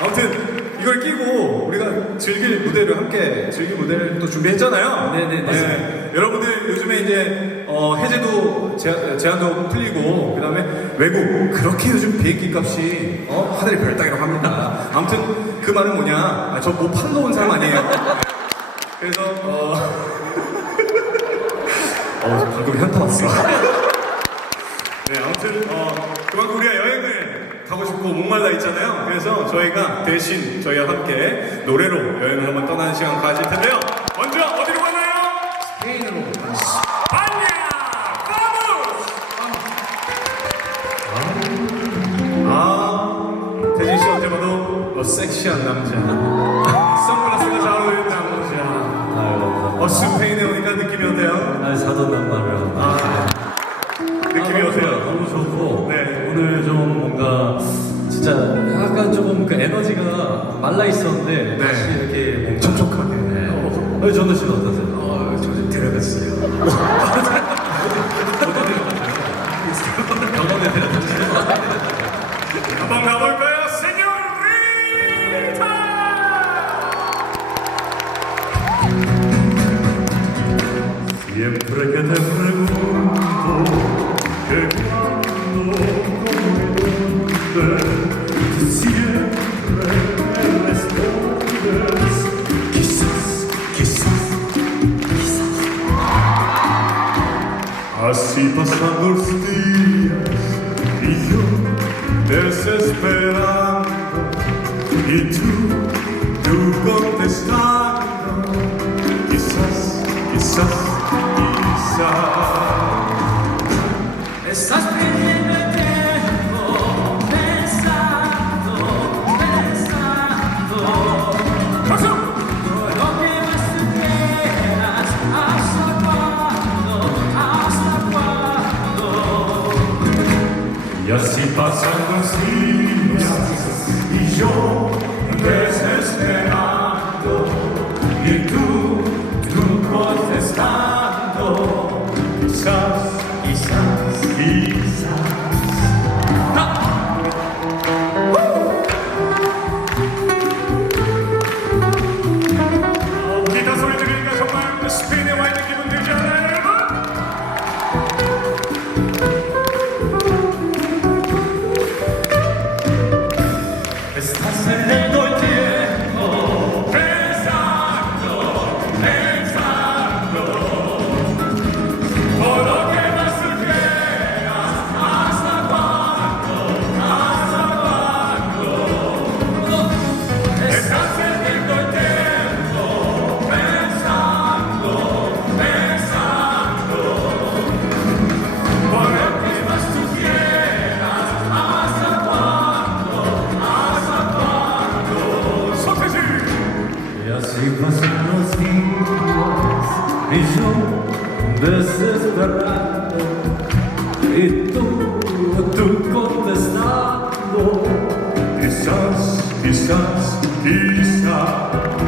아무튼 이걸 끼고 우리가 즐길 무대를 함께 즐길 무대를 또 준비했잖아요. 네네, 맞습니다. 네. 여러분들 요즘에 이제 어, 해제도 제, 제한도 풀리고 그다음에 외국 그렇게 요즘 비행기 값이 어, 하늘의 별 따기로 합니다. 아무튼 그 말은 뭐냐? 아, 저뭐 팔러 온 사람 아니에요. 그래서 어, 어 방금 현타 왔어. 네, 아무튼 어, 그만큼 우리가 여행 을 가고 싶고 목말라 있잖아요. 그래서 저희가 대신 저희와 함께 노래로 여행을 한번 떠나는 시간 가질 텐데요. 먼저 어디로 가나요? 스페인으로! 아, 대진 씨 언제 봐도 너 섹시한 남자. 선글라스가 잘 어울리는 남자. 어, 스페인에 오니까 느낌이 어때요? 날 사돈 남마를 아, 느낌이 아, 어때요? 너무 좋고 네. 오늘 좀 진짜 약간 조금 그 에너지가 말라 있었는데 네. 다시 이렇게 뭔가 촉촉하게. 네. 어, 전도 씨는 어떠세요? 어, 저좀 데려갔어요. 병원에 데려다 한번 가볼까요? 세뇨리타! Siempre que te pregunto que cuando me Así pasan los días y yo desesperando y tú, tú contestando quizás, quizás, quizás. Estás E assim passando os dias E eu desesperado. E tu, tu protestando estás, estás, estás. se ne desesperando y tú, tú contestando, quizás, quizás, quizás.